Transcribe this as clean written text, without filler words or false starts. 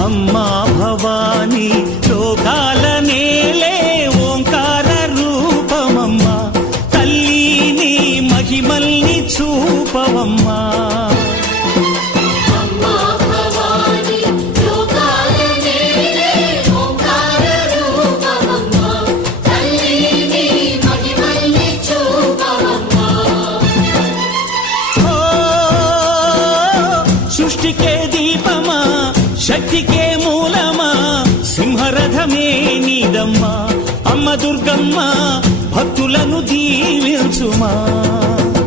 అమ్మా భవానీ లోకాల నేలే ఓంకార రూపమమ్మా తల్లి నీ మహిమల్ని చూపవమ్మా సృష్టికే దీపమా శక్తికే మూలమా సింహరథమే నీదమ్మా అమ్మ దుర్గమ్మ భక్తులను దీవించుమా